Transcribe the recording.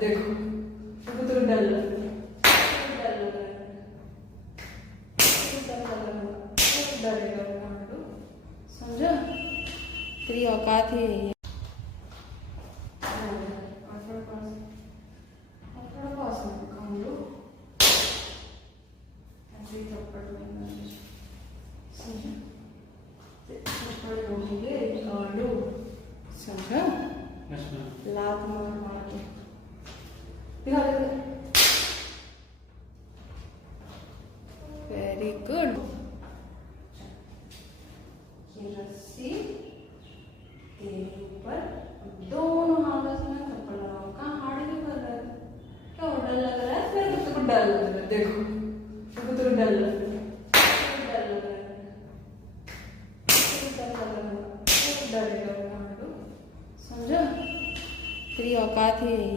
देखो तुमको तो डर लग रहा है, डर लग रहा है, डरेगा रोनाल्डो, समझा? तेरी औकात ही यही है। समझा? लात मार मार के दिखा दे। Very good. ये रस्सी तेरे ऊपर, दोनों हाथों से मैं थप्पड़ लगाऊं। कहाँ हार्ड क्यों कर रहा है? क्या डर लग रहा है? मेरे को तुमको डर लग रहा है, देखो तुमको तो डर लग रहा है, डर लग रहा है, डर लग रहा है, डरेगा रोनाल्डो, समझा? तेरी औकात ही यही है।